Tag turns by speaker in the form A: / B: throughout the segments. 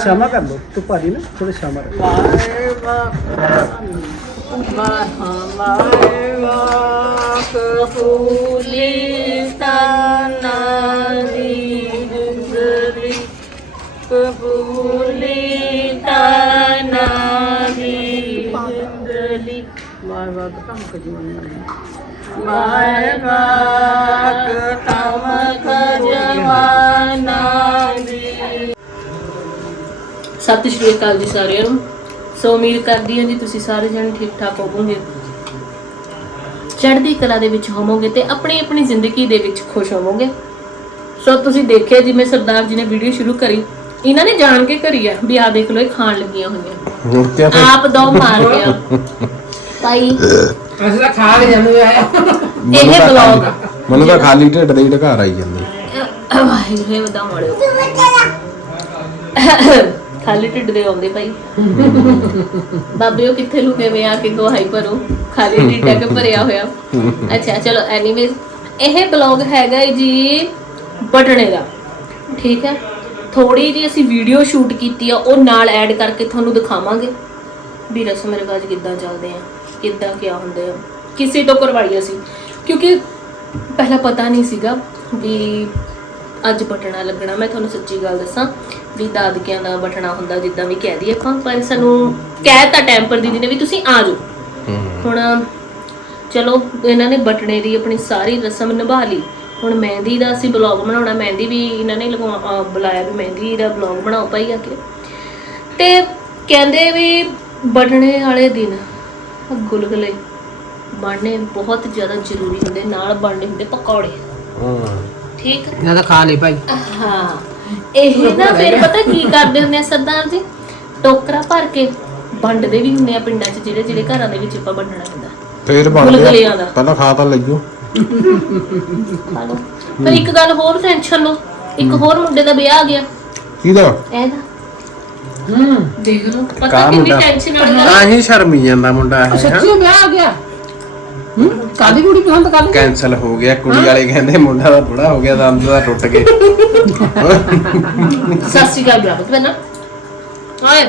A: ਸ਼ਾਮਾ ਕਰ ਲਓ, ਤੂੰ ਭਾਜੀ ਨਾ ਥੋੜਾ ਸ਼ਾਮਾ ਕਰ
B: ਮਾਏ ਬਾ ਮਾਏ ਕਬੂਲੀ ਕਪੂਲੀ ਤਨਾਦੀ ਜਿੰਦਰੀ ਕਪੂਲੀ ਤਨਾਦੀ ਜਿੰਦਰੀ ਮਾਏ ਬਾ ਕਮ ਕਜਵਾਨੀ ਮਾਏ ਬਾ ਕਮ ਕਜਵਾਨਾ
C: ਸਤਿ ਸ਼੍ਰੀ ਅਕਾਲ ਜੀ ਸਾਰਿਆਂ ਨੂੰ। ਸੋ ਉਮੀਦ ਕਰਦੀ ਹਾਂ ਜੀ ਤੁਸੀਂ ਸਾਰੇ ਜਣ ਠੀਕ ਠਾਕ ਹੋਵੋਗੇ। ਚੜ੍ਹਦੀ ਕਲਾ ਦੇ ਵਿੱਚ ਹੋਵੋਗੇ ਤੇ ਆਪਣੀ ਆਪਣੀ ਜ਼ਿੰਦਗੀ ਦੇ ਵਿੱਚ ਖੁਸ਼ ਹੋਵੋਗੇ। ਸੋ ਤੁਸੀਂ ਦੇਖਿਆ ਜਿਵੇਂ ਸਰਦਾਰ ਜੀ ਨੇ ਵੀਡੀਓ ਸ਼ੁਰੂ ਕਰੀ। ਇਹਨਾਂ ਨੇ ਜਾਣ ਕੇ ਕਰੀ ਆ ਵੀ ਆ ਦੇਖ ਲਓ ਇਹ ਖਾਣ ਲੱਗੀਆਂ ਹੋਈਆਂ। ਆਪ ਦੋ ਮਾਰ ਗਿਆ। ਭਾਈ
D: ਅਸੀਂ ਤਾਂ ਖਾ ਕੇ ਜਾਂਦੇ ਆ।
E: ਮੈਨੂੰ
C: ਇਹ
E: ਖਾਲੀ- ਮੈਨੂੰ ਤਾਂ ਖਾਲੀ ਢਿੱਡ ਦੇ ਹੀ ਢਕਾਰ ਆਈ ਜਾਂਦੇ।
C: ਵਾਹਿਗੁਰੂ ਇਹ ਵਧਾ ਮੜਿਓ ਖਾਲੀ ਢਿੱਡ ਦੇ ਆਉਂਦੇ ਭਾਈ। ਬਾਬੇ ਉਹ ਕਿੱਥੇ ਲੁਕੇ ਵੇ ਆ ਕੇ ਗਵਾਹੀ ਭਰੋ? ਖਾਲੀ ਢਿੱਡ ਆ ਕੇ ਭਰਿਆ ਹੋਇਆ। ਅੱਛਾ, ਚਲੋ ਐਨੀਵੇਜ਼ ਇਹ ਬਲੌਗ ਹੈਗਾ ਜੀ ਬਟਣੇ ਦਾ। ਠੀਕ ਹੈ? ਥੋੜੀ ਜੀ ਅਸੀਂ ਵੀਡੀਓ ਸ਼ੂਟ ਕੀਤੀ ਆ, ਉਹ ਨਾਲ ਐਡ ਕਰਕੇ ਤੁਹਾਨੂੰ ਦਿਖਾਵਾਂਗੇ। ਵੀ ਰਸਮ ਰਿਵਾਜ ਕਿੱਦਾਂ ਚੱਲਦੇ ਆ? ਕਿੱਦਾਂ ਕਿਆ ਹੁੰਦੇ ਆ? ਕਿਸੇ ਤੋਂ ਕਰਵਾਈ ਅਸੀਂ। ਕਿਉਂਕਿ ਪਹਿਲਾਂ ਪਤਾ ਨਹੀਂ ਸੀਗਾ ਵੀ ਅੱਜ ਬਟਣਾ ਲੱਗਣਾ ਮੈਂ ਤੁਹਾਨੂੰ ਸੱਚੀ ਗੱਲ ਦੱਸਾਂ ਵੀ ਦਾਦਕਿਆਂ ਦਾ ਬਟਣਾ ਹੁੰਦਾ ਜਿੱਦਾਂ ਵੀ ਕਹਿ ਦਈਏ ਆਪਾਂ ਪਰ ਸਾਨੂੰ ਕਹਿਤਾ ਟੈਂਪਰ ਦੀਦੀ ਨੇ ਵੀ ਤੁਸੀਂ ਆ ਜਾਓ। ਹੁਣ ਚਲੋ ਇਹਨਾਂ ਨੇ ਬਟਣੇ ਦੀ ਆਪਣੀ ਸਾਰੀ ਰਸਮ ਨਿਭਾ ਲਈ। ਹੁਣ ਮਹਿੰਦੀ ਦਾ ਅਸੀਂ ਬਲੌਗ ਬਣਾਉਣਾ ਮਹਿੰਦੀ ਵੀ ਇਹਨਾਂ ਨੇ ਲਗਵਾ ਬੁਲਾਇਆ ਵੀ ਮਹਿੰਦੀ ਦਾ ਬਲੌਗ ਬਣਾਓ ਭਾਈ ਆ ਕੇ। ਤੇ ਕਹਿੰਦੇ ਵੀ ਬਟਣੇ ਵਾਲੇ ਦਿਨ ਗੁਲਗੁਲੇ ਬਣਨੇ ਬਹੁਤ ਜ਼ਿਆਦਾ ਜ਼ਰੂਰੀ ਹੁੰਦੇ ਨਾਲ ਬਣਨੇ ਹੁੰਦੇ ਪਕੌੜੇ। ਠੀਕ?
D: ਜਾਂ ਤਾਂ ਖਾ ਲਈ ਭਾਈ।
C: ਹਾਂ। ਇਹ ਨਾ ਫਿਰ ਪਤਾ ਕੀ ਕਰਦੇ ਹੁੰਦੇ ਆ ਸਰਦਾਰ ਜੀ? ਟੋਕਰਾ ਭਰ ਕੇ ਵੰਡਦੇ ਵੀ ਹੁੰਦੇ ਆ ਪਿੰਡਾਂ 'ਚ ਜਿਹੜੇ ਜਿਹੜੇ ਘਰਾਂ ਦੇ ਵਿੱਚ ਆਪਾਂ ਵੰਡਣਾ ਹੁੰਦਾ।
E: ਫੇਰ ਬਣ
C: ਗੁਲਗੁਲਿਆਂ ਦਾ।
E: ਗਿਆ ਪਹਿਲਾਂ ਖਾ ਤਾਂ ਲਈਓ।
C: ਖਾ ਲਓ ਪਰ ਇੱਕ ਗੱਲ ਹੋਰ ਟੈਨਸ਼ਨ ਲਓ ਇੱਕ ਹੋਰ ਮੁੰਡੇ ਦਾ ਵਿਆਹ ਆ ਗਿਆ।
E: ਕਿਹਦਾ?
C: ਇਹਦਾ
D: ਹੂੰ।
C: ਦੇਖ ਲਓ ਪਤਾ
E: ਕਾ
C: ਕਿੰਨੀ
E: ਮੁੰਡਾ?
C: ਟੈਨਸ਼ਨ ਵਾਲੀ ਗੱਲ
E: ਤਾਂ ਹੀ ਸ਼ਰਮੀ ਜਾਂਦਾ ਮੁੰਡਾ ਇਹ
D: ਸੱਚੀ ਵਿਆਹ ਆ ਗਿਆ? ਹੂੰ? ਕਾਦੀ ਕੁੜੀ ਪਸੰਦ ਕਰ ਲਈ?
E: ਕੈਨਸਲ ਹੋ ਗਿਆ ਕੁੜੀ ਵਾਲੇ ਕਹਿੰਦੇ ਮੁੰਡਾ ਦਾ ਥੋੜਾ ਹੋ ਗਿਆ ਦੰਦ ਦਾ ਟੁੱਟ ਗਏ।
C: ਸਤਿ ਸ਼੍ਰੀ ਅਕਾਲ ਬਰਾਬਰ ਪਹਿਲਾਂ ਆਏ।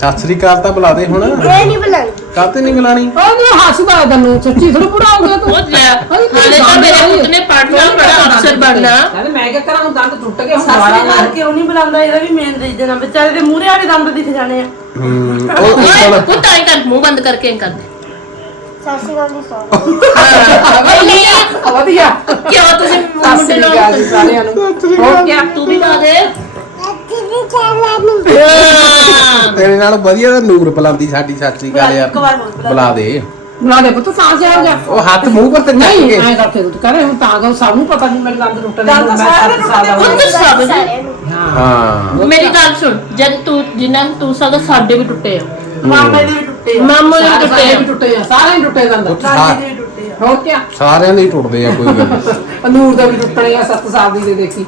E: ਸਤਿ ਸ੍ਰੀ ਅਕਾਲ ਤਾਂ ਬੁਲਾ ਦੇ ਹੁਣ।
B: ਇਹ ਨਹੀਂ ਬੁਲਾਈ।
E: ਕਾਤੇ ਨਹੀਂ ਬੁਲਾਣੀ
D: ਉਹ ਨਾ ਹੱਸਦਾ ਤੈਨੂੰ ਸੱਚੀ ਥੋੜਾ ਬੁੜਾ ਹੋ ਗਿਆ ਤੂੰ।
C: ਉਹ ਲੈ
D: ਤੂੰ
C: ਹਾਲੇ ਤਾਂ ਮੇਰੇ। ਪੁੱਤ ਨੇ ਪੜਨਾ ਬੜਾ ਅਫਸਰ ਬਣਨਾ।
D: ਕਹਿੰਦੇ ਮੈਂ ਕਿਹਾ ਕਰਾਂ ਹੁਣ ਦੰਦ ਟੁੱਟ ਗਏ ਹੁਣ ਦੁਬਾਰਾ
B: ਮਾਰ ਕਿਉਂ ਨਹੀਂ ਬੁਲਾਉਂਦਾ ਇਹਦਾ ਵੀ ਮੇਨ ਰੀਜਨ ਆ। ਵਿਚਾਰੇ ਦੇ ਮੂਹਰੇ ਵਾਲੇ ਦੰਦ ਦਿਖ ਜਾਣੇ ਆ।
E: ਹੂੰ ਉਹ ਉਹ
C: ਓਏ ਪੁੱਤ ਆਈ ਕਰ ਮੂੰਹ ਬੰਦ ਕਰਕੇ ਐਂ ਕਰ। ਦੇ
B: ਸਾਸੀ ਵਾਲੀ ਸੌ
C: ਹਾਂ
D: ਵਧੀਆ।
C: ਕਿਉਂ ਤੁਸੀਂ
D: ਸਤਿ
C: ਮੁੰਡੇ
D: ਸ੍ਰੀ
C: ਨਾਲ
D: ਅਕਾਲ ਜੀ ਸਾਰਿਆਂ ਨੂੰ। ਹੋਰ ਕੀ
C: ਤੂੰ ਵੀ ਲਾ ਦੇ?
E: ਤੇਰੇ ਨਾਲ ਵਧੀਆ ਤਾਂ ਨੂਰ ਬੁਲਾਉਂਦੀ ਸਾਡੀ ਸਤਿ ਸ੍ਰੀ ਅਕਾਲ ਯਾਰ।
B: ਇੱਕ ਵਾਰ ਹੋਰ ਬੁਲਾ।
E: ਬੁਲਾ ਦੇ।
D: ਬੁਲਾ ਦੇ ਪੁੱਤ ਸਾਹ ਜਾ ਜਾ।
E: ਉਹ ਹੱਥ ਮੂੰਹ ਪਰ ਤੇ
D: ਨਹੀਂ
E: ਕੇ।
D: ਐਂ ਕਰਕੇ ਤੂੰ ਕਹਿੰਦੇ ਹੁਣ ਤਾਂ ਗਾ ਸਭ ਨੂੰ ਪਤਾ ਨਹੀਂ ਮੇਰੇ ਦੰਦ ਟੁੱਟਦੇ ਨੇ
B: ਦੰਦ
D: ਮੈਂ
B: ਸਾਰਿਆਂ
D: ਸੱਤ ਸਾਲ ਦਾ
C: ਹੁਣ ਤੂੰ ਸਭ ਨੂੰ।
D: ਹਾਂ।
E: ਹਾਂ।
C: ਮੇਰੀ ਗੱਲ ਸੁਣ ਜਦ ਤੂੰ ਜਿੰਨਾ ਤੂੰ ਸਕਦਾ ਸਾਡੇ ਵੀ ਟੁੱਟੇ ਆ।
B: ਮਾਮੇ ਦੇ ਵੀ ਟੁੱਟੇ ਆ।
C: ਮਾਮੂ ਦੇ ਵੀ
D: ਸਾਰੇ
C: ਟੁੱਟੇ
D: ਵੀ
C: ਆ
D: ਟੁੱਟੇ ਆ। ਸਾਰੇ ਹੀ ਟੁੱਟੇ ਦੰਦ।
B: ਦਾਦੀ ਦੇ ਵੀ ਟੁੱਟੇ ਆ।
D: ਹੋਰ ਕੀ
E: ਸਾਰਿਆਂ ਦੇ ਹੀ ਟੁੱਟਦੇ ਆ ਕੋਈ ਗੱਲ ਨੀ।
D: ਨੂਰ ਦੇ ਵੀ ਟੁੱਟਣੇ ਆ 7 ਸਾਲ ਦੀ ਦੇ ਦੇਖੀ।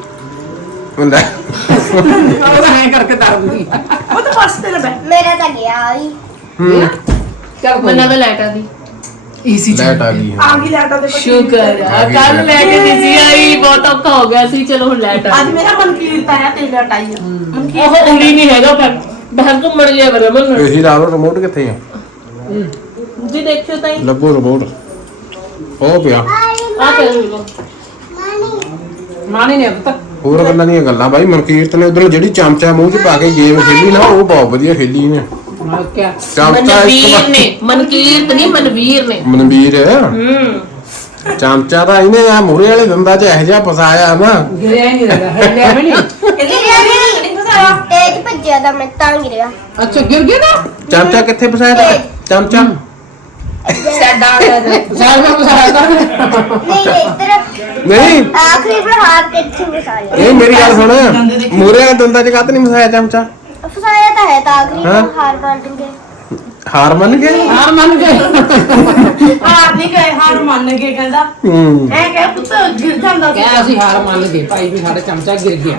E: ਹੁੰਦਾ।
D: ਉਹ ਤਾਂ ਐਂ ਕਰਕੇ ਦਰਦੀ
B: ਉਹ ਤਾਂ ਪਾਸ ਤੇ ਲੱਭੇ
F: ਮੇਰਾ ਤਾਂ ਗਿਆ ਹੀ।
D: ਚੱਲ ਕੋਈ
C: ਮਨਾ ਦਾ ਲੈਟ ਗਈ।
D: ਈਸੀ
E: ਲੈਟ ਆ ਗਈ।
B: ਆ ਗਈ ਲੈਟਾਂ ਦੇ।
C: ਸ਼ੁਕਰ ਆ। ਕੱਲ।
E: ਲੈਟ
C: ਨਹੀਂ ਸੀ ਆਈ ਬਹੁਤ ਔਖਾ ਹੋ ਗਿਆ ਸੀ ਚਲੋ ਹੁਣ ਲੈਟ ਆ
B: ਅੱਜ ਮੇਰਾ ਮਨਕੀਰਤ ਆਇਆ ਤੇ ਲੈਟ ਆਈ ਆ ਮਨਕੀਰਤ
C: ਉਹ ਉਰੀ ਨਹੀਂ ਹੈਗਾ ਪਰ ਬਾਹਰ ਘੁੰਮਣ ਲਿਆ ਬਰਮਨ
E: ਇਹੀ ਲਾ ਲਓ ਰਿਮੋਟ ਕਿੱਥੇ ਆ?
C: ਜੀ ਦੇਖਿਓ ਤਾਂ ਹੀ।
E: ਲੱਭੋ ਰਿਮੋਟ ਉਹ ਪਿਆ।
C: ਆ ਕਰ
D: ਮਾਨੇ ਨੇ ਪੁੱਤ।
E: ਹੋਰ ਗੱਲਾਂ ਦੀਆਂ ਗੱਲਾਂ ਬਾਈ ਮਨਕੀਰਤ ਨੇ ਉਧਰ ਜਿਹੜੀ ਚਮਚਾ ਮੂੰਹ 'ਚ ਪਾ ਕੇ ਗੇਮ ਖੇਲੀ ਨਾ ਉਹ ਬਹੁਤ ਵਧੀਆ ਖੇਲੀ ਨੇ
D: ਹੋਰ ਕੀ
E: ਚਮਚਾ ਇੱਕ
C: ਮਨਵੀਰ
E: ਵਾਰ
C: ਨੇ ਮਨਕੀਰਤ ਨਹੀਂ ਮਨਵੀਰ ਨੇ।
E: ਮਨਵੀਰ।
C: ਹੂੰ।
E: ਚਮਚਾ ਤਾਂ ਇਹਨੇ ਆ ਮੂਰੇ ਵਾਲੇ ਦੰਦਾਂ 'ਚ ਇਹੋ ਜਿਹਾ ਫਸਾਇਆ ਨਾ।
D: ਗਿਰਿਆ ਹੀ ਨਹੀਂ ਲੱਗਾ ਹਿੱਲਿਆ ਵੀ ਨਹੀਂ।
B: ਇਹਦੇ ਨਹੀਂ ਨਹੀਂ ਫਸਾਇਆ।
F: ਤੇਜ ਭੱਜਿਆ ਦਾ ਮੈਂ ਤਾਂ ਗਿਰਿਆ
D: ਅੱਛਾ ਗਿਰ ਗਿਆ ਨਾ?
E: ਚਮਚਾ ਕਿੱਥੇ ਫਸਾਇਆ ਤਾ? ਚਮਚਾ।
B: ਸਾਡਾ ਆ ਗਿਆ
D: ਸਾਲ ਦਾ ਬਸਾਇਆ
F: ਨਹੀਂ ਇੱਧਰ
E: ਨਹੀਂ।
F: ਆਖਰੀ ਪਰ ਹਾਰ ਕੇ ਇੱਥੇ ਫਸਾਇਆ।
E: ਇਹ ਮੇਰੀ ਗੱਲ ਸੁਣ। ਮੂਰੇ ਦੰਦਾਂ 'ਚ ਕੱਤ ਨਹੀਂ ਫਸਾਇਆ ਚਮਚਾ?
F: ਫਸਾਇਆ ਤਾਂ ਹੈ ਤਾਂ ਆਖਰੀ? ਪਰ ਹਾਰ
E: ਹਾਰ ਮੰਨ ਗਏ?
D: ਹਾਰ ਮੰਨ ਗਏ।
B: ਹਾਰ ਨਹੀਂ ਗਏ ਹਾਰ ਮੰਨ ਕੇ ਕਹਿੰਦਾ।
E: ਹੂੰ।
B: ਐ ਕਹਿ ਪੁੱਤ ਗਿਰ ਜਾਂਦਾ ਸੀ।
D: ਕਹਿ ਅਸੀਂ ਹਾਰ ਮੰਨ ਗਏ ਭਾਈ ਵੀ ਸਾਡਾ ਚਮਚਾ ਗਿਰ ਗਿਆ।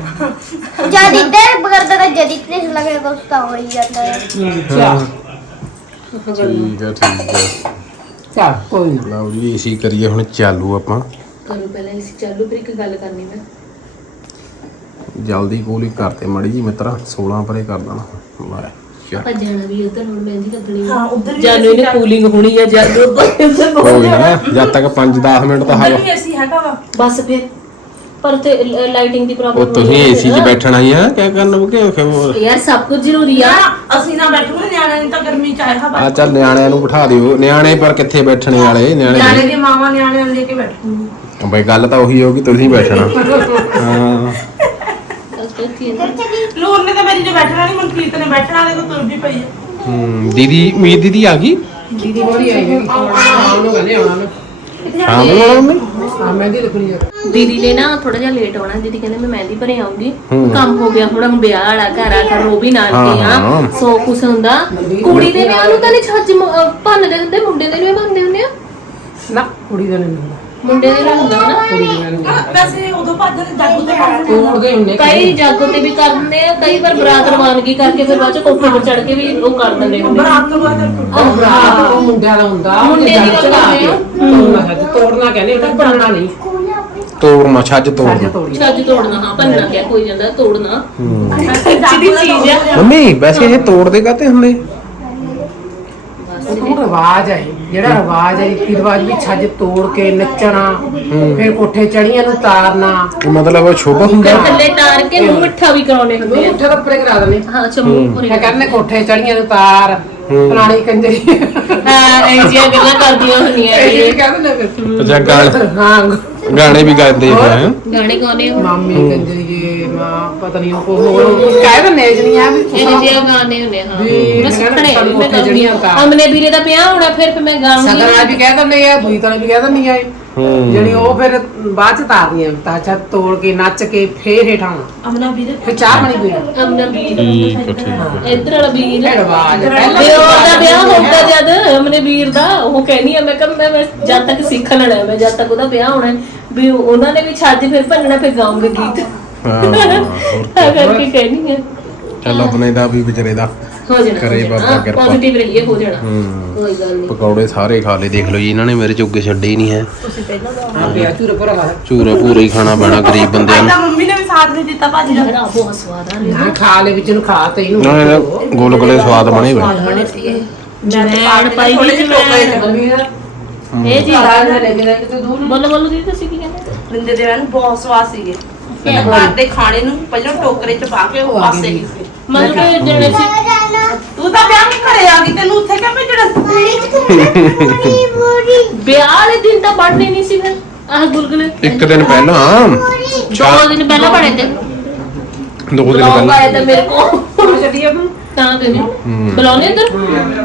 F: ਜਦ ਇੱਧਰ ਕਰਦਾ ਤਾਂ ਜਦ ਇੱਥੇ ਲੱਗੇਗਾ ਉਸ ਤਾਂ ਹੋ ਹੀ ਜਾਂਦਾ ਹੈ।
D: ਚਾ
E: ਠੀਕ ਹੈ ਠੀਕ ਹੈ
D: ਚਾ ਕੋਈ ਨਾ।
E: ਲਓ ਜੀ ਏਸੀ ਕਰੀਏ ਹੁਣ ਚਾਲੂ ਆਪਾਂ।
C: ਕਰੋ ਪਹਿਲਾਂ ਇਸ ਚਾਲੂ ਫਿਰ ਇੱਕ ਗੱਲ ਕਰਨੀ ਮੈਂ?
E: ਜਲਦੀ ਕੋਲੀ ਕਰਤੇ ਮੜੀ ਜੀ ਮਿੱਤਰਾ 16 ਪਰੇ ਕਰ ਦੇਣਾ। ਲੈ। ਚੱਲ।
C: ਆਪਾਂ ਜਾਣਾ ਵੀ ਉਧਰ ਹੁਣ ਮਹਿੰਦੀ ਲੱਗਣੀ।
B: ਹਾਂ ਉਧਰ ਵੀ
C: ਜਾਨੂ ਇਹਨੇ ਕੂਲਿੰਗ ਹੋਣੀ ਆ ਜਾਨੂ। ਉੱਧਰ
E: ਕੋਈ ਨਾ ਜਦ ਤੱਕ 5-10 ਮਿੰਟ ਤਾਂ
B: ਉਧਰ
E: ਹਵਾ।
B: ਵੀ ਅਸੀਂ ਹੈਗਾ ਵਾ।
C: ਬਸ ਫਿਰ ਪਰ ਤੇ ਲਾਈਟਿੰਗ ਦੀ
E: ਉਹ
C: ਪ੍ਰੋਬਲਮ
E: ਤੁਸੀਂ ਏਸੀ 'ਚ ਬੈਠਣਾ ਹੀ ਆ ਕਿਆ ਕਰਨ ਬੁਕੇ
C: ਯਾਰ ਸਭ ਕੁਝ ਜ਼ਰੂਰੀ ਆ।
B: ਨਾ, ਅਸੀਂ ਨਾ ਬੈਠੂਗੇ ਨਿਆਣਿਆਂ ਨੂੰ ਤਾਂ ਗਰਮੀ ਚ ਆਇਆ ਵਾ।
E: ਆ ਚੱਲ ਨਿਆਣਿਆਂ ਨੂੰ ਬਿਠਾ ਦਿਓ। ਨਿਆਣੇ ਪਰ ਕਿੱਥੇ ਬੈਠਣੇ ਵਾਲੇ?
B: ਨਿਆਣੇ
E: ਨਿਆਣੇ
B: ਦੀ ਮਾਵਾਂ ਨਿਆਣਿਆਂ ਨੂੰ ਲੈ ਕੇ ਬੈਠੂਗੀ।
E: ਬਈ ਗੱਲ ਤਾਂ ਉਹੀ ਹੋਗੀ ਤੁਸੀਂ ਬੈਠਣਾ। ਹਾਂ।
B: ਲੋਰ ਨੇ ਤਾਂ ਮੇਰੀ ਜੋ ਬੈਠਣਾ ਨਹੀਂ ਮਨਕੀਰਤ ਨੇ ਬੈਠਣਾ ਦੇਖੋ ਤੁਰ ਵੀ ਪਈ ਆ।
E: ਹੂੰ ਦੀਦੀ ਮੀਤ ਦੀਦੀ ਆ ਗਈ?
D: ਦੀਦੀ ਬੜੀ ਆਈ ਹੈ ਆਉਣ ਨੂੰ ਕਹਿੰਦੇ ਆਉਣਾ ਨੂੰ
E: ਨੂੰ ਆਉਣਾ। ਮੰਮੀ
D: ਆ ਮਹਿੰਦੀ ਰੱਖਣੀ ਹੈ
C: ਦੀਦੀ ਨੇ ਨਾ ਥੋੜਾ ਜਿਹਾ ਲੇਟ ਆਉਣਾ ਦੀਦੀ ਕਹਿੰਦੇ ਮੈਂ ਮਹਿੰਦੀ ਭਰੇ ਆਉਂਗੀ।
E: ਹੂੰ।
C: ਕੰਮ ਹੋ ਗਿਆ ਹੁਣ ਵਿਆਹ ਵਾਲਾ ਘਰ ਆ ਕਰ ਉਹ ਵੀ ਨਾਲ
E: ਹਾਂ,
C: ਗਏ ਆ।
E: ਹਾਂ।
C: ਸੋ ਕੁਛ ਹੁੰਦਾ। ਕੁੜੀ ਦੇ ਵਿਆਹ ਨੂੰ ਤਾਂ ਨਹੀਂ ਛੱਜ ਮ- ਅਹ ਭੰਨਦੇ ਹੁੰਦੇ ਮੁੰਡੇ ਦੇ ਵੀ ਭੰਨਦੇ ਹੁੰਦੇ ਆ।
D: ਨਾ ਕੁੜੀ ਦਾ ਨਹੀਂ ਹੁੰਦਾ।
C: ਮੁੰਡੇ ਦੇ ਵੀ ਹੁੰਦਾ ਨਾ।
D: ਕੁੜੀ ਦਾ ਨਹੀਂ ਹੁੰਦਾ।
B: ਵੈਸੇ ਉਦੋਂ ਭੱਜਦੇ ਜਾਗੋ ਤੇ ਭੱਜਦੇ
D: ਤੋੜਦੇ ਹੁੰਦੇ
C: ਕਈ ਜਾਗੋ ਤੇ ਵੀ ਕਰ ਦਿੰਦੇ ਆ ਕਈ ਵਾਰ ਬਰਾਤ ਰਵਾਨਗੀ ਕਰਕੇ ਫਿਰ ਬਾਅਦ ਚ ਕੋਠੇ ਪਰ ਚੜ ਕੇ ਵੀ ਉਹ ਕਰ ਦਿੰਦੇ ਹੁੰਦੇ ਆ।
B: ਬਰਾਤ ਤੋਂ ਬਾਅਦ
D: ਉਹ ਬਰਾਤ ਉਹ ਮੁੰਡਿਆਂ ਦਾ ਹੁੰਦਾ
C: ਮੁੰਡੇ ਦੀ
D: ਗੱਲ ਚੜਾ ਕੇ। ਤੋੜਨਾ ਸੱਚ ਤੋੜਨਾ ਕਹਿੰਦੇ ਉਹਦਾ ਬਣਨਾ ਨਹੀਂ।
E: ਤੋੜਨਾ ਛੱਜ ਤੋੜਨਾ।
D: ਤੋੜੀ
C: ਛੱਜ ਤੋੜਨਾ ਹਾਂ ਭੰਨਣਾ ਕਿਆ ਕੋਈ ਜਾਂਦਾ ਤੋੜਨਾ।
E: ਹੂੰ।
C: ਜਿਹੜੀ ਚੀਜ਼ ਆ।
E: ਮੰਮੀ ਵੈਸੇ ਇਹ ਤੋੜਦੇ ਕਾਤੇ ਹੁੰਦੇ?
D: ਉਹ ਰਿਵਾਜ ਹੈ ਜਿਹੜਾ ਰਿਵਾਜ ਹੈ ਰੀਤੀ ਰਿਵਾਜ ਵੀ ਛੱਜ ਤੋੜ ਕੇ ਨੱਚਣਾ ਫਿਰ ਕੋਠੇ ਚੜੀਆਂ ਨੂੰ ਤਾਰਨਾ।
E: ਮਤਲਬ ਉਹ ਸ਼ੁਭ ਹੁੰਦਾ।
C: ਥੱਲੇ ਤਾਰ ਕੇ ਮੂੰਹ ਮਿੱਠਾ ਵੀ ਕਰਾਉਣੇ ਹੁੰਦੇ ਆ।
D: ਉੱਥੇ ਤਾਂ ਪਰੇ ਕਰਾ ਦਿੰਦੇ।
C: ਹਾਂ ਚਮੂ ਪੂਰੇ
D: ਮੈਂ ਕਹਿੰਦੇ ਕੋਠੇ ਚੜੀਆਂ ਨੂੰ ਤਾਰ ਪੁਰਾਣੀ ਕੰਜਰੀ।
C: ਹਾਂ ਇਹ ਜਿਹੀਆਂ ਗੱਲਾਂ ਕਰਦੀਆਂ ਹੁੰਦੀਆਂ
D: ਇਹ ਕਹਿੰਦੇ ਨੇ ਫਿਰ।
E: ਅੱਛਾ ਗਾਣੇ
D: ਹਾਂ।
E: ਗਾਣੇ ਵੀ ਗਾਉਂਦੇ ਹੈ
C: ਗਾਣੇ ਗਾਉਣੇ
D: ਮਾਮੀ ਕੰਜਰੀ ਪਤਾ ਨਹੀਂ ਉਹ ਹੋਰ ਕਹਿ ਦਿੰਦੇ ਆ ਜਿਹੜੀਆਂ ਵੀ
C: ਇਹ ਜਿਹੇ ਗਾਣੇ ਹੁੰਦੇ ਹਾਂ।
D: ਵੀ
C: ਮੈਂ ਸਿੱਖਣੇ ਆ,
D: ਸਾਡੀ
C: ਮੈਂ
D: ਕੋਠੇ ਜਿਹੜੀਆਂ
C: ਗਾਉਂਗੀ
D: ਤਾਂ।
C: ਅਮਨੇ ਵੀਰੇ ਦਾ ਪਿਆ ਹੋਣਾ ਫਿਰ ਫਿਰ ਮੈਂ ਗਾਉਂਗੀ
D: ਸਗਰਾਂ ਵੀ ਕਹਿ ਦਿੰਦੇ ਆ ਦੂਈ ਤਰ੍ਹਾਂ ਵੀ ਕਹਿ ਦਿੰਦੀਆਂ ਏ
E: ਹੂੰ।
D: ਜਿਹੜੀ ਉਹ ਫਿਰ ਬਾਅਦ ਚ ਤਾਰਦੀਆਂ ਤਾਂ ਛੱਤ ਤੋੜ ਕੇ ਨੱਚ ਕੇ ਫੇਰ ਹੇਠਾਂ ਆਉਣਾ।
B: ਅਮਨਾ ਵੀਰੇ।
D: ਫਿਰ ਚਾਹ ਬਣੀ ਪੀਣੀ
C: ਅਮਨਾ ਵੀਰ।
E: ਠੀਕ ਹੈ, ਠੀਕ
C: ਇੱਧਰ ਵਾਲਾ ਵੀਰ।
D: ਇਹ ਹੈ।
C: ਤੇ ਉਹਦਾ ਵਿਆਹ ਹੋਊਗਾ ਜਦ ਅਮਨੇ ਵੀਰ ਦਾ ਉਹ ਕਹਿਣੀ ਆ ਮੈਂ ਕਿਹਾ ਮੈਂ ਮੈਂ ਜਦ ਤੱਕ ਸਿੱਖ ਲੈਣਾ ਹੈ, ਮੈਂ ਜਦ ਤੱਕ ਉਹਦਾ ਵਿਆਹ ਹੋਣਾ ਹੈ, ਵੀ ਉਹਨਾਂ ਨੇ ਵੀ ਛੱਜ ਫਿਰ ਭੰਨਣਾ ਫਿਰ ਗਾਉਂਗੇ ਗੀਤ।
E: ਹਾਂ ਹੋਰ
C: ਤਾਂ ਕਰਕੇ ਕਹਿਣੀ ਹੈ
E: ਚੱਲ ਆਪਣੇ ਦਾ ਵੀ ਵਿਚਾਰੇ ਦਾ
C: ਹੋ ਜਾਣਾ
E: ਕਰੇ ਬਾਬਾ ਕਿਰਪਾ।
C: ਪੋਜ਼ਿਟਿਵ ਰਹੀਏ ਹੋ ਜਾਣਾ।
E: ਹੂੰ।
C: ਕੋਈ ਗੱਲ ਨਹੀਂ।
E: ਪਕੌੜੇ ਸਾਰੇ ਖਾ ਲਏ ਦੇਖ ਲਓ ਜੀ ਇਹਨਾਂ ਨੇ ਮੇਰੇ ਚੁੱਗੇ ਛੱਡੇ ਹੀ ਨਹੀਂ ਹੈ।
D: ਹਾਂ ਪਿਆ ਚੂਰੇ ਪੂਰਾ ਖਾ ਲੈ।
E: ਚੂਰਾ ਪੂਰਾ ਹੀ ਖਾਣਾ ਪੈਣਾ ਗਰੀਬ ਬੰਦਿਆਂ ਨੂੰ।
B: ਤਾਂ ਮੰਮੀ ਨੇ ਵੀ ਸਾਥ ਨਹੀਂ ਦਿੱਤਾ ਭਾਜੀ ਦਾ
C: ਬਹੁਤ ਸਵਾਦ ਆ ਰਿਹਾ।
D: ਨਾ ਖਾ ਲੈ ਵਿੱਚ ਨੂੰ ਖਾ ਤੇ ਇਹਨੂੰ
E: ਨਾ ਗੋਲਗਲੇ ਸਵਾਦ ਬਣੇ ਹੋਏ।
C: ਜਵੈਣ ਪਾਈ ਵੀ ਜਵੈਣ। ਇਹ ਜੀ। ਬੋਲੋ ਬੋਲੋ ਜੀ ਤੁਸੀਂ ਕੀ ਕਹਿੰਦੇ?
B: ਰਿੰਦੇ ਦੇ ਨੂੰ ਬਹੁਤ ਸਵਾਦ ਸੀਗੇ। ਘਰ ਦੇ ਖਾਣੇ ਨੂੰ ਪਹਿਲਾਂ ਟੋਕਰੇ ਚ ਪਾ ਕੇ ਉਹ ਪਾਸੇ ਗਈ। ਸੀ
C: ਮਤਲਬ ਕਿ ਜਿਹੜੇ ਸੀ
B: ਤੂੰ ਤਾਂ ਵਿਆਹ ਨਹੀਂ ਘਰੇ ਆ ਗਈ ਤੈਨੂੰ ਉੱਥੇ ਕਿਉਂ ਭੇਜਣਾ
C: ਵਿਆਹ ਵਾਲੇ ਦਿਨ ਤਾਂ ਬਣਨੇ ਨਹੀਂ ਸੀ ਫਿਰ ਆਹ ਗੁਲਗੁਲੇ।
E: ਇੱਕ ਦਿਨ ਪਹਿਲਾਂ।
C: ਦੋ ਦਿਨ ਪਹਿਲਾਂ ਬਣੇ ਤੇ।
E: ਦੋ ਦਿਨ ਪਹਿਲਾਂ।
C: ਆਇਆ ਤਾਂ ਮੇਰੇ ਕੋਲ। ਚੱਲੀਏ ਤਾਂ ਕਹਿੰਦੇ ਬੁਲਾਉਣੇ ਇੱਧਰ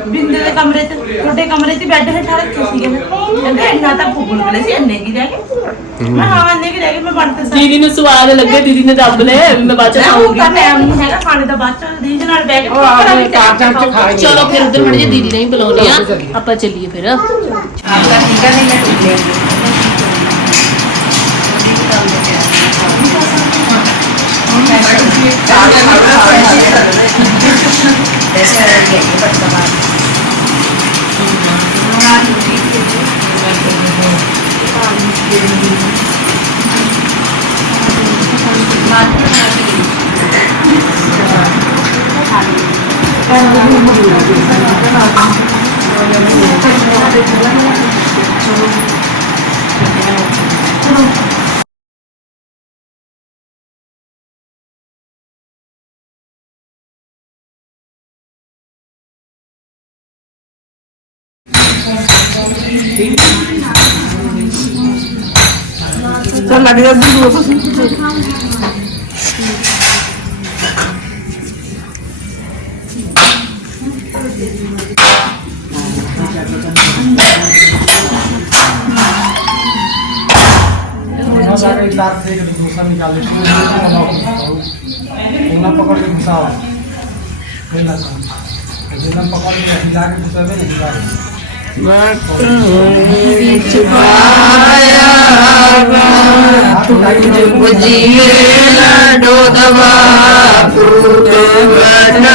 B: ਬਿੰਦੇ ਦੇ ਕਮਰੇ 'ਚ ਤੁਹਾਡੇ ਕਮਰੇ 'ਚ ਬੈੱਡ ਹੇਠਾਂ ਰੱਖੇ ਸੀਗੇ ਨਾ। ਕਹਿੰਦੇ ਇੰਨਾ ਤਾਂ ਭੁੱਲ ਗਏ ਸੀ ਇੰਨੇ ਕੀ ਰਹਿ ਗਏ? ਮੈਂ ਹਾਂ ਇੰਨੇ ਕੀ ਰਹਿ ਗਏ ਮੈਂ ਬਣਤੇ ਸਾਂ
C: ਦੀਦੀ ਨੂੰ ਸਵਾਦ ਲੱਗੇ ਦੀਦੀ ਨੇ ਦੱਬ ਲਿਆ ਵੀ ਮੈਂ ਬਾਅਦ ਚ
B: ਮੈਂ
C: ਖਾਊਂਗੀ
B: ਹੁਣ ਤਾਂ ਟਾਈਮ ਨਹੀਂ ਹੈਗਾ ਖਾਣੇ ਦਾ ਬਾਅਦ ਚ ਦੀਦੀ ਨਾਲ ਬੈਠ ਕੇ
D: ਉਹ ਆਪਣੇ ਕਾਰ ਚਾਂਚ ਚ ਖਾਏਂਗੇ
C: ਚਲੋ ਫਿਰ ਉਧਰ ਮੜ ਜੇ ਦੀਦੀ ਨਹੀਂ ਬੁਲਾਉਣੀ ਆ। ਆਪਾਂ ਚੱਲੀਏ ਫਿਰ।
B: ਚੱਲ ਲੱਗ ਜਾ
G: ऐसा है ये वर्तमान Thank you. Sagrada पकड़ के घुसाओ पकड़ के
A: हिला के घुसावे ना ਤੁਸੀਂ
G: ਵਿੱਚ ਪਾਇਆ ਤੁਝ ਜੀਏ ਲਾਡੋ ਦਵਾ ਪੁੱਤ ਵਟਣੇ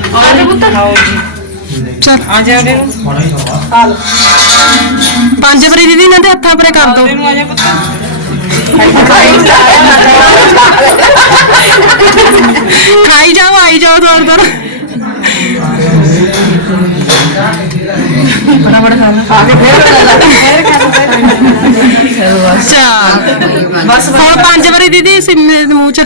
G: ਦੋਹਾਂ ਜਿਹੀ ਪਾ
F: ਪੰਜ ਵਾਰੀ ਦੀਦੀ ਇਹਨਾਂ ਦੇ ਹੱਥਾਂ ਪਰੇ ਕਰ ਦੋ। ਖਾਈ ਜਾਓ ਆਈ ਜਾਓ ਦੌੜ ਦੌੜ ਚੱਲ ਬਸ। ਹੁਣ ਪੰਜ ਵਾਰੀ ਦੀਦੀ ਸਿੰਮੇ ਦੇ ਮੂੰਹ ਚ।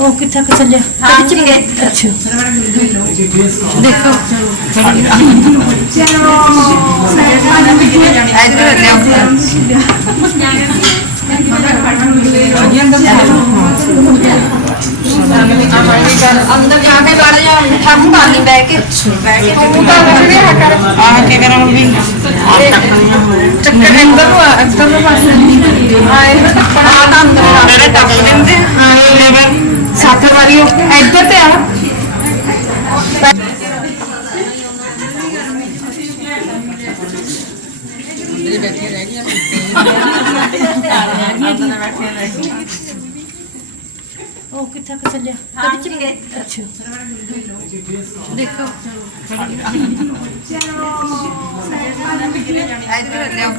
B: ਉਹ ਕਿੱਥੇ ਕਿ ਚੱਲਿਆ ਚਲੇ ਗਏ ਅੱਛਾ ਦੇਖੋ ਇੱਧਰ ਲਿਆਓ
F: ਅੰਦਰ ਜਾ ਕੇ ਵੜ ਜਾ ਠੰਮ ਕਰ ਲਈ ਬਹਿ ਕੇ ਬਹਿ ਕੇ ਤੂੰ ਤਾਂ ਰਿਹਾ ਕਰ
B: ਆ ਕੇ ਕਰਾਂ ਵੀ
F: ਚੱਕਰ ਅੰਦਰ ਨੂੰ ਆ, ਅੰਦਰ ਨੂੰ ਪਾਸੇ ਹਾਂ ਇਹ ਤਾਂ ਆ ਤਾਂ ਅੰਦਰ ਆ
B: ਟੱਪ ਦਿੰਦੇ ਹਾਂ ਲੇਵਰ
F: ਸੱਤ ਵਾਰੀ ਇੱਧਰ ਤੇ ਆ
B: ਉਹ ਕਿੱਥੇ ਕਿ ਚੱਲਿਆ? ਕਿੱਥੇ ਚਲੇ ਗਏ ਅੱਛਾ। ਦੇਖੋ। ਇੱਧਰ ਲਿਆਓ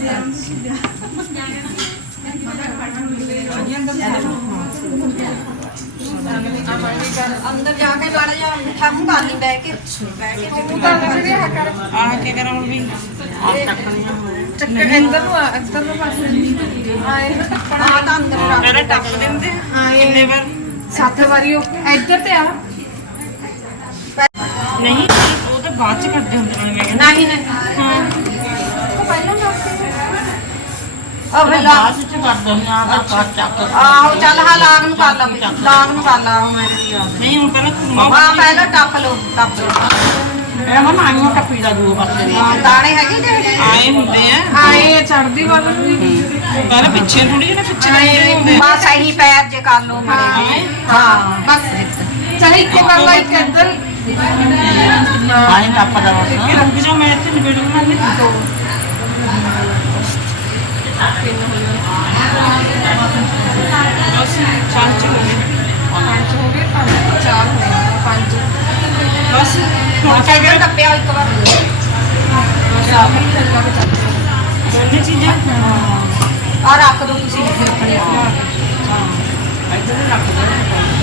F: ਅੰਦਰ ਜਾ ਕੇ ਵੜ ਜਾ ਠੰਮ ਕਰ ਲਈ ਬਹਿ ਕੇ ਬਹਿ ਕੇ ਤੂੰ ਤਾਂ ਰਿਹਾ ਕਰ
B: ਆ ਕੇ ਕਰਾਂ ਵੀ
F: ਚੱਕਰ ਅੰਦਰ ਨੂੰ ਆ, ਅੰਦਰ ਨੂੰ ਪਾਸੇ ਹਾਂ ਇਹ ਤਾਂ ਟੱਪਣਾ ਆ ਤਾਂ ਅੰਦਰ ਆ
B: ਮੇਰੇ ਟੱਪ ਦਿੰਦੇ ਹਾਂ ਲੇਵਰ
F: ਸੱਤ ਵਾਰੀ ਉਹ ਇੱਧਰ ਤੇ ਆ।
B: ਨਹੀਂ ਉਹ ਤਾਂ ਬਾਅਦ ਚ ਕਰਦੇ ਹੁੰਦੇ ਨੇ। ਮੈਂ
F: ਨਹੀਂ ਨਹੀਂ।
B: ਹਾਂ।
F: ਉਹ ਪਹਿਲਾਂ ਦੱਸ
B: ਉਹ ਬਾਅਦ ਚ ਕਰਦੇ ਹੁੰਦੇ ਆ ਤਾਂ ਬਾਅਦ ਚੱਕ
F: ਆਹੋ ਚੱਲ ਹਾਂ ਲਾਗ ਨੂੰ ਕਰ ਲਾ ਵੀ, ਲਾਗ ਨੂੰ ਕਰ ਲਾ ਮੇਰੇ ਲਈ ਆ
B: ਨਹੀਂ ਹੁਣ ਪਹਿਲਾਂ
F: ਹਾਂ
B: ਘੁੰਮਾ
F: ਪਹਿਲਾਂ ਟੱਪ ਲਓ ਟੱਪ ਲਓ
B: ਇਹ ਮਮਾ ਆਈਆਂ ਟੱਪੀ ਦਾ ਦੂਰ ਪਾਸੇ ਦੇ
F: ਹਾਂ ਦਾਣੇ ਹੈਗੇ ਜਿਹੜੇ
B: ਆਏ ਹੁੰਦੇ ਆ
F: ਆਏ ਚੜਦੀ ਵੱਲ ਨੂੰ ਵੀ
B: ਪਹਿਲਾਂ ਪਿੱਛੇ ਥੋੜੀ ਜਿਹੀ ਨਾ ਪਿੱਛੇ ਲੱਗੇ ਹੁੰਦੇ
F: ਬਸ ਇਹੀ ਪੈਰ ਜੇ ਕਰ ਲਓ ਮੜੇ ਹਾਂ ਬਸ ਚਾਹੇ ਇੱਕੋ ਕਰ ਲਾ ਇੱਕ ਇੱਧਰ
B: ਆਏ ਟੱਪ ਦਾ ਬਸ ਰੁਕ ਜਾ ਮੈਂ ਇੱਥੇ ਨਿਬੇੜੂ ਨਾ ਨਹੀਂ ਅਸੀਂ ਪੰਜ ਹੋ ਗਏ
F: ਪੰਜ ਹੋ ਗਏ ਪੰਜ ਚਾਰ ਹੋ। ਗਏ ਪੰਜ
B: ਬਸ
F: ਹੁਣ ਟਾਈਗਰ ਟੱਪਿਆ ਇੱਕ ਵਾਰ ਬਸ ਆਪ ਹੀ।
B: ਲੱਗਾ ਬਚਾ ਦੋਨੇ ਚੀਜ਼ਾਂ
F: ਆ ਰੱਖ ਦੋ ਤੁਸੀਂ ਆਪਣੇ ਆਪ ਇੱਧਰ ਰੱਖ ਦੋ।